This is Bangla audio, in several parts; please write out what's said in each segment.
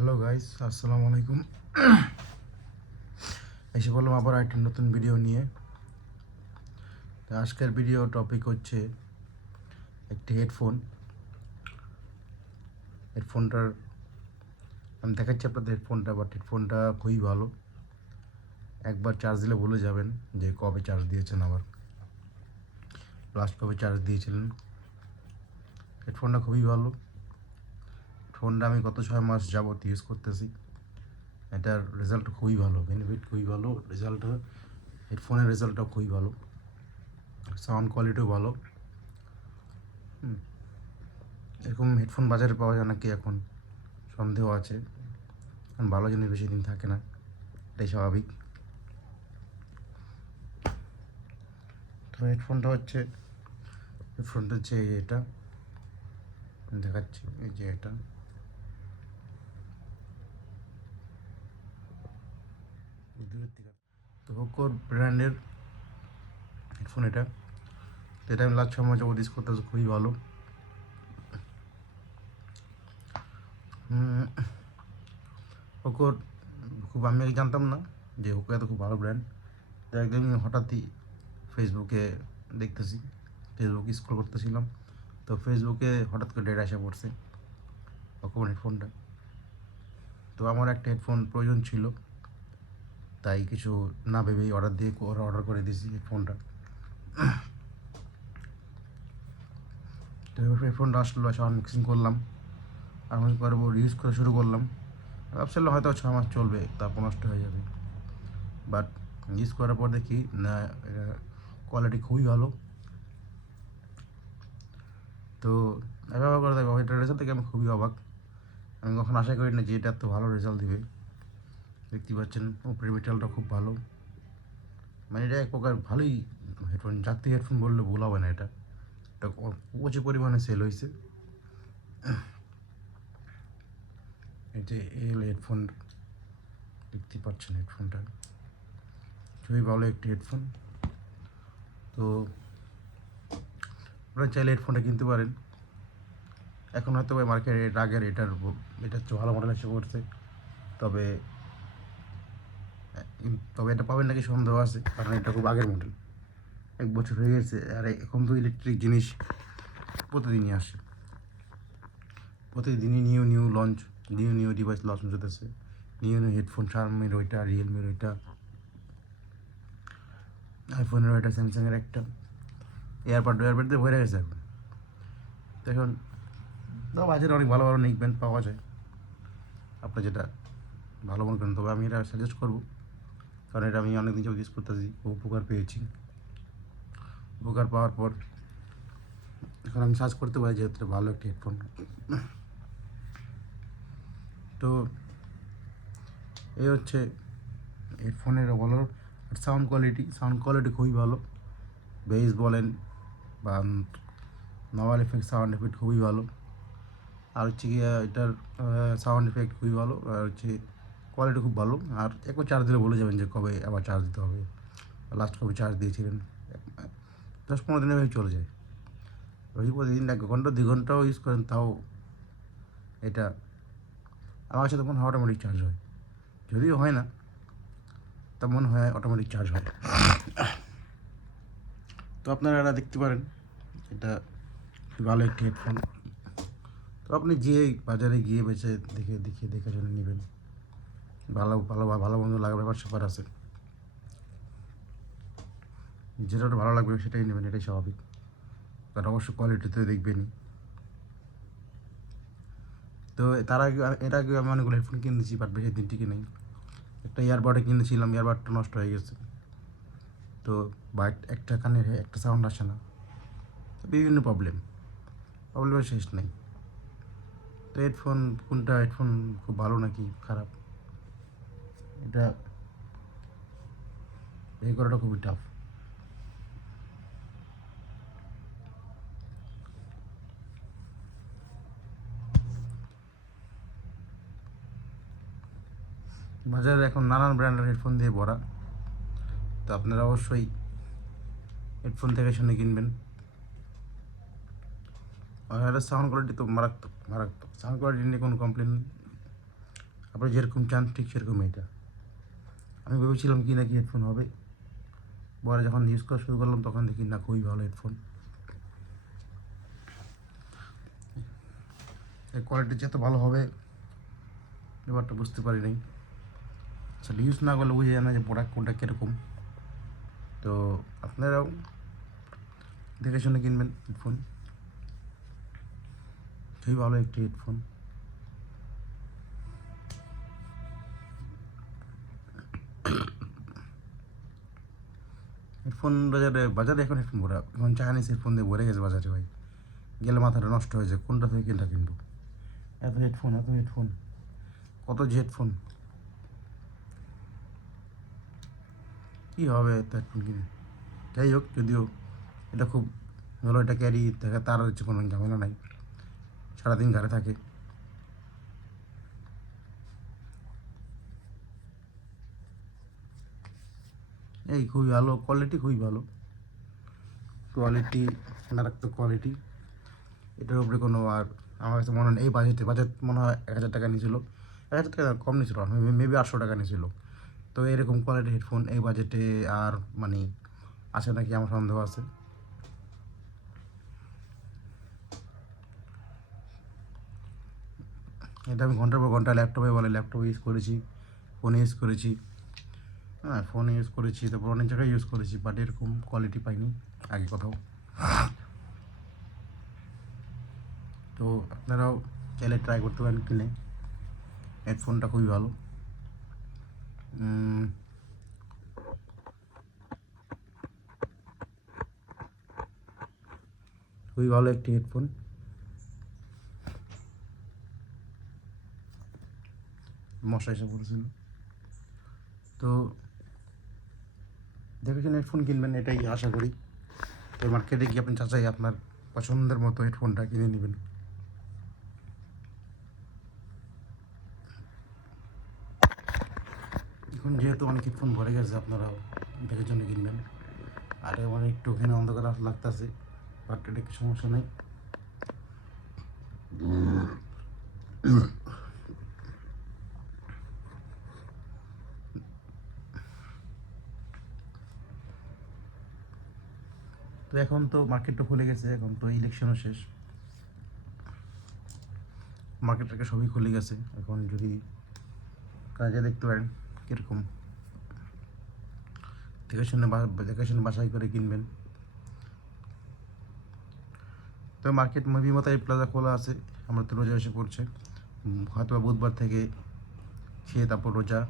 হ্যালো গাইস, আসসালামু আলাইকুম। এসে বললাম আবার একটা নতুন ভিডিও নিয়ে। তো আজকের ভিডিও টপিক হচ্ছে একটি হেডফোনটার আমি দেখাচ্ছি আপনাদের হেডফোনটা খুবই ভালো। একবার চার্জ দিলে ভুলে যাবেন যে কবে চার্জ দিয়েছেন, আবার লাস্ট কবে চার্জ দিয়েছিলেন। হেডফোনটা খুবই ভালো। ফোনটা আমি গত 6 মাস যাবত ইউজ করতেছি। এটার রেজাল্ট খুবই ভালো, বেনিফিট খুবই ভালো, হেডফোনের রেজাল্টটাও খুবই ভালো, সাউন্ড কোয়ালিটিও ভালো। এরকম হেডফোন বাজারে পাওয়া যায় নাকি এখন সন্দেহ আছে, কারণ ভালো জিনিস বেশি দিন থাকে না, এটাই স্বাভাবিক। তো হেডফোনটা হচ্ছে এটা দেখাচ্ছি, এই যে এটা তো হোকোর ব্র্যান্ডের হেডফোন এটা। তো এটা আমি লাস্ট 6 মাস যাবত ইউজ করতেছি, খুবই ভালো। হোকোর আমি আগে জানতাম না যে হোকো এত খুব ভালো ব্র্যান্ড। তো একদিন হঠাৎই ফেসবুকে দেখতেছি, ফেসবুকে স্ক্রল করতেছিলাম, তো ফেসবুকে হঠাৎ করে ডেট আসা পড়ছে হোকো হেডফোনটা। তো আমার একটা হেডফোন প্রয়োজন ছিল, তাই কিছু না ভেবেই অর্ডার করে দিয়েছি হেডফোনটা। তো হেডফোনটা আসলো, আনবক্সিং করলাম, আনবক্সিং করার পর ইউজ করা শুরু করলাম। ভাবছিলাম হয়তো 6 মাস চলবে, তারপর নষ্ট হয়ে যাবে, বাট ইউজ করার পর দেখি না, কোয়ালিটি খুবই ভালো। তো ব্যবহার করে দেখো, এটার রেজাল্ট থেকে আমি খুবই অবাক। আমি কখনো আশা করি না যে এটা এত ভালো রেজাল্ট দিবে। দেখতে পাচ্ছেন উপরের মেটেরিয়ালটা খুব ভালো, মানে এটা এক প্রকার ভালোই হেডফোন, জাতীয় হেডফোন বললে ভুল হবে না। এটা প্রচুর পরিমাণে সেল হয়েছে। এই যে হেডফোন দেখতে পাচ্ছেন, হেডফোনটা খুবই ভালো একটি হেডফোন। তো আপনারা চাইলে হেডফোনটা কিনতে পারেন। এখন হয়তো মার্কেটে আগের এটা হচ্ছে ভালো মডেল এসে পড়ছে, তবে তবে এটা পাবেন নাকি সন্দেহ আছে, কারণ এটা খুব আগের মডেল, 1 বছর হয়ে গেছে। আর এখন তো ইলেকট্রিক জিনিস প্রতিদিনই আসে, প্রতিদিনই নিউ ডিভাইস লঞ্চ হতেছে, নিউ হেডফোন, শাওমির ওইটা, রিয়েলমির ওইটা, আইফোনের ওইটা, স্যামসাংয়ের একটা, এয়ারবাড দিয়ে ভরে গেছে এখন। তো এখন তো বাজারে অনেক ভালো ভালো নেক ব্যান্ড পাওয়া যায়, আপনি যেটা ভালো মনে করেন। তবে আমি এটা সাজেস্ট করবো, কারণ এটা আমি অনেক দিন যাবত ইউজ করতেছি, খুব উপকার পেয়েছি। উপকার পাওয়ার পর এখন আমি সার্চ করতে পারি যেহেতু ভালো একটি হেডফোন। তো এই হচ্ছে হেডফোনের ভালো। আর সাউন্ড কোয়ালিটি খুবই ভালো। বেস বলেন বা নর্মাল সাউন্ড এফেক্ট খুবই ভালো। আর হচ্ছে গিয়ে এটার সাউন্ড এফেক্ট খুবই ভালো, আর হচ্ছে কোয়ালিটি খুব ভালো। আর একবার চার্জ দিলে বলে যাবেন যে কবে আবার চার্জ দিতে হবে, লাস্ট কবে চার্জ দিয়েছিলেন। 10-15 দিনের মধ্যে চলে যায়। যদি প্রতিদিন 1 ঘন্টা 2 ঘন্টাও ইউজ করেন, তাও এটা আমার সাথে মনে হয় অটোমেটিক চার্জ হয়। যদিও হয় না, তা মনে হয় অটোমেটিক চার্জ হয়। তো আপনারা এটা দেখতে পারেন, এটা ভালো একটি হেডফোন। তো আপনি বাজারে গিয়ে দেখে শুনে নেবেন। ভালো মন্দ লাগার ব্যাপার স্যাপার আছে, যেটা ভালো লাগবে সেটাই নেবেন, এটাই স্বাভাবিক। তার অবশ্য কোয়ালিটিতে দেখবেনই। তো এর আগে আমি অনেকগুলো হেডফোন কিনেছি, বাট বেশি দিন টিকে নেই। একটা ইয়ারবাডে কিনেছিলাম, ইয়ারবাডটা নষ্ট হয়ে গেছে। তো বাট একটা কানের একটা সাউন্ড আসে না, বিভিন্ন প্রবলেমের শেষ নেই। তো হেডফোন খুব ভালো নাকি খারাপ, এটা এই করাটা খুবই টাফ। বাজারে এখন নানান ব্র্যান্ডের হেডফোন দিয়ে ভরা। তো আপনারা অবশ্যই হেডফোন থেকে শুনে কিনবেন। আর সাউন্ড কোয়ালিটি তো মারাত্মক। সাউন্ড কোয়ালিটি নিয়ে কোনো কমপ্লেন নেই, আপনি যেরকম চান ঠিক সেরকম এটা। আমি ভেবেছিলাম কি না কি হেডফোন হবে, পরে যখন ইউজ করা শুরু করলাম তখন দেখি না খুবই ভালো হেডফোন। এর কোয়ালিটি যে এত ভালো হবে ব্যাপারটা বুঝতে পারি নাই। আসলে ইউজ না করলে বুঝে যায় না যে প্রোডাক্ট কোনটা কীরকম। তো আপনারাও দেখে শুনে কিনবেন হেডফোন, খুবই ভালো একটি হেডফোন। হেডফোন বাজারে এখন হেডফোন ভরা, এখন চাইনিজ হেডফোন দিয়ে ভরে গেছে বাজারে ভাই। গেলে মাথাটা নষ্ট হয়ে যায়, কোনটা থেকে কোনটা কিনবো। এত হেডফোন এত হেডফোন, কত যে হেডফোন, কী হবে এত হেডফোন কিনে। যাই হোক, যদিও এটা খুব ভালো, এটা ক্যারি থাকে, তার হচ্ছে কোনো ঝামেলা নাই, সারাদিন ঘরে থাকে। এই খুবই ভালো কোয়ালিটি, খুবই ভালো কোয়ালিটি, মারাত্মক কোয়ালিটি। এটার উপরে কোনো আর আমার কাছে মনে হয় এই বাজেট মনে হয় 1,000 টাকা নিয়েছিল, 1,000 টাকা কম নিয়েছিল, মেবি 800 টাকা নিয়েছিল। তো এরকম কোয়ালিটি হেডফোন এই বাজেটে আর মানে আসে নাকি আমার সন্দেহ আছে। এটা আমি ঘন্টার পর ঘন্টা ল্যাপটপে ইউজ করেছি, ফোনে ইউজ করেছি। হ্যাঁ, ফোনে ইউজ করেছি, তারপর অনেক জায়গায় ইউজ করেছি, বাট এরকম কোয়ালিটি পাইনি আগে কোথাও। তো আপনারাও চাইলে ট্রাই করতে পারেন কিনে, হেডফোনটা খুবই ভালো। খুবই ভালো একটি হেডফোন। মশা এসে পড়েছিল। তো দেখে শুনে হেডফোন কিনবেন, এটাই আশা করি। তো মার্কেটে গিয়ে আপনি চাচাই আপনার পছন্দের মতো হেডফোনটা কিনে নেবেন। এখন যেহেতু অনেক হেডফোন ভরে গেছে, আপনারাও দেখে শুনে কিনবেন। আর আমার একটু ওখানে অন্ধকার লাগতেছে, বাট এটা কি সমস্যা নেই। তো এখন তো মার্কেটটা খুলে গেছে, এখন তো ইলেকশনও শেষ, মার্কেটটাকে সবই খুলে গেছে। এখন যদি কাজে দেখতে পারেন কীরকম, দেখে শুনে বাছাই করে কিনবেন। তো মার্কেট মুভি মতো এই প্লাজা খোলা আছে, আমরা তো রোজা এসে পড়ছে, হয়তো বুধবার থেকে খেয়ে তারপর রোজা।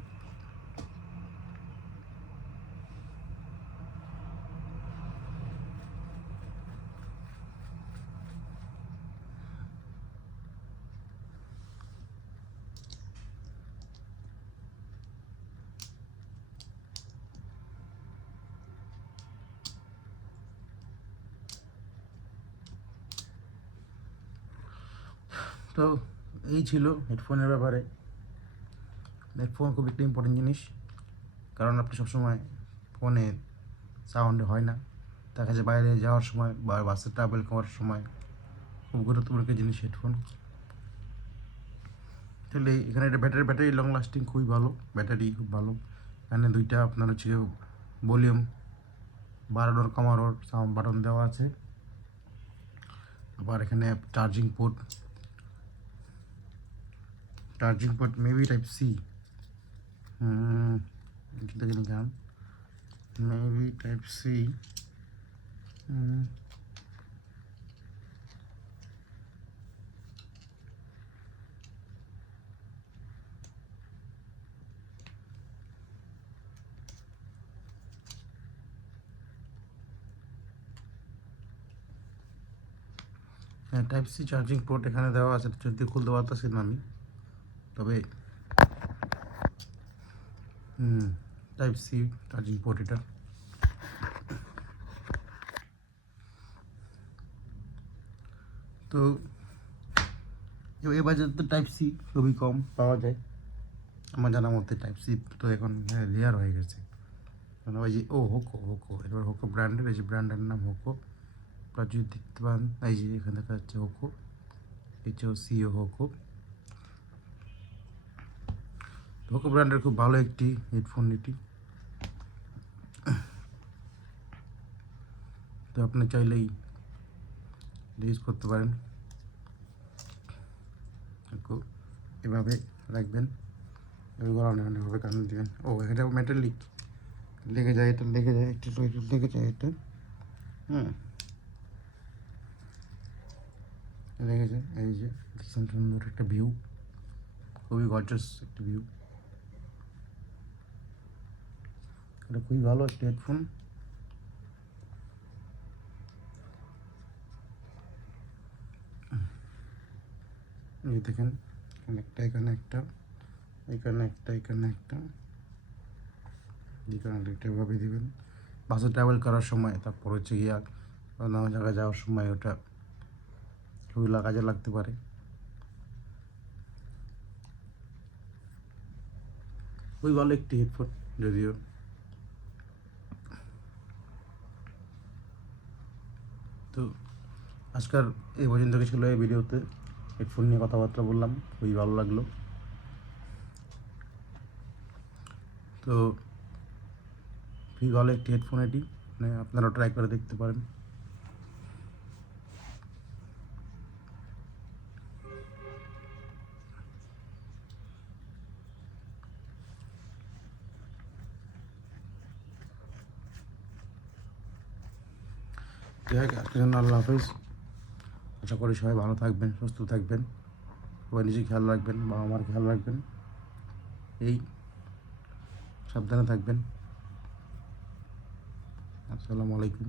তো এই ছিল হেডফোনের ব্যাপারে। হেডফোন খুব একটা ইম্পর্টেন্ট জিনিস, কারণ আপনি সবসময় ফোনে সাউন্ড হয় না, দেখা যায় বাইরে যাওয়ার সময় বা বাসে ট্রাভেল করার সময় খুব গুরুত্বপূর্ণ একটা জিনিস হেডফোন। তাহলে এখানে এটা ব্যাটারি লং লাস্টিং খুবই ভালো, ব্যাটারি খুব ভালো। এখানে দুইটা আপনার হচ্ছে ভলিউম বাড়ানোর কমানোর সাউন্ড বাটন দেওয়া আছে। আবার এখানে charging port maybe type C, দেখিনি কেন, মেবি টাইপ সি। হ্যাঁ, টাইপ সি চার্জিং পোর্ট এখানে দেওয়া আছে, যদি খুলতে পারতেছি না আমি, তবে টাইপ সি চার্জিং পোর্ট এটা। তো এই বাজারে তো টাইপ সি খুবই কম পাওয়া যায় আমার জানার মধ্যে। টাইপ সি তো এখন রেয়ার হয়ে গেছে। মানে ওই যে হোকো এবার হোকো ব্র্যান্ডের, এই যে ব্র্যান্ডের নাম হোকো, আপনারা যদি দেখতে পান এই যে এখানে দেখা যাচ্ছে হোকো, এইচ ও সি ও হোকো। ভোকো ব্র্যান্ডের খুব ভালো একটি হেডফোন এটি। তো আপনি চাইলেই ইউজ করতে পারেন। এভাবে রাখবেন, এভাবে গলানো এভাবে কানে দেবেন। ও এটা মেটালিক, লেগে যায়, এটা লেগে যায়, একটু লেগে যায় এটা, লেগে যায়। এই যে সুন্দর একটা ভিউ, খুবই গর্জাস একটা ভিউ। এটা খুবই ভালো একটা হেডফোন। এই দেখেন, এখানে একটা, এখানে একটা, এখানে একটা, এখানে একটা, এভাবে দিবেন বাসে ট্রাভেল করার সময়। তারপর হচ্ছে গিয়া অন্য জায়গায় যাওয়ার সময় ওটা খুবই কাজে লাগতে পারে। খুবই ভালো একটি হেডফোন যদিও। তো আজকাল এই পর্যন্ত ছিল এই ভিডিওতে, হেডফোন নিয়ে কথাবার্তা বললাম, খুবই ভালো লাগলো। তো খুবই ভালো একটি হেডফোন এটি, মানে আপনারাও ট্রাই করে দেখতে পারেন। যাই হোক, আজকের জন্য আল্লাহ হাফেজ। আশা করি সবাই ভালো থাকবেন, সুস্থ থাকবেন, সবাই নিজে খেয়াল রাখবেন, বাবা মার খেয়াল রাখবেন, এই সাবধানে থাকবেন। আসসালামু আলাইকুম।